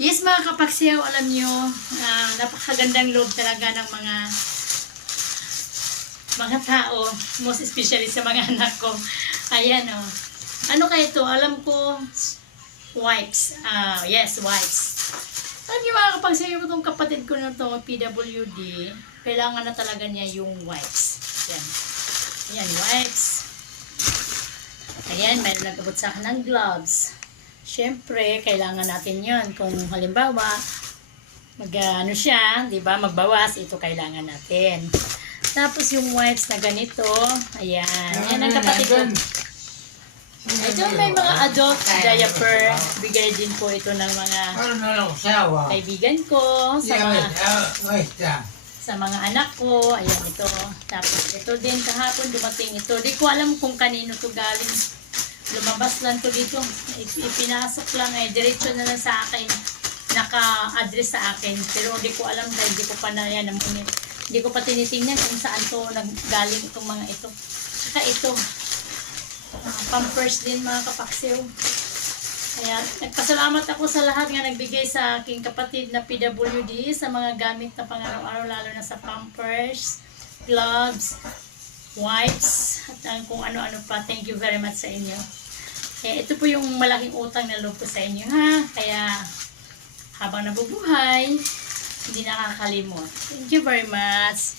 Yes mga kapaksiyaw, alam nyo, napakagandang loob talaga ng mga tao, most especially sa mga anak ko. Ayan o. Ano kaya ito? Alam ko, wipes. Yes, wipes. Alam nyo mga kapaksiyaw, itong kapatid ko na ito, PWD, kailangan na talaga niya yung wipes. Ayan. Ayan, wipes. Ayan, mayroon nagkabot sa akin ng gloves. Siyempre, kailangan natin yon. Kung halimbawa, ano siya, di ba, magbawas, ito kailangan natin. Tapos yung wipes na ganito, ayan. Yan ang kapatid ko. Ito may mga adult diaper. Bigay din po ito ng mga kaibigan ko, sa mga anak ko. Ayan ito. Tapos ito din kahapon dumating ito. Di ko alam kung kanino to galing. Lumabas lang to dito. Ipinasok lang diretso na lang sa akin. Naka-address sa akin. Pero di ko alam dahil di ko pa na yan. Hindi ko pa tinitingnan kung saan to naggaling itong mga ito. Saka ito. Pampers din mga kapaksiw. Kaya nagpasalamat ako sa lahat nga nagbigay sa aking kapatid na PWD sa mga gamit na pang-araw-araw, lalo na sa pampers, gloves, wipes, at kung ano-ano pa. Thank you very much sa inyo. Kaya ito po yung malaking utang na loob ko sa inyo, ha? Kaya habang nabubuhay, hindi nakakalimot. Thank you very much.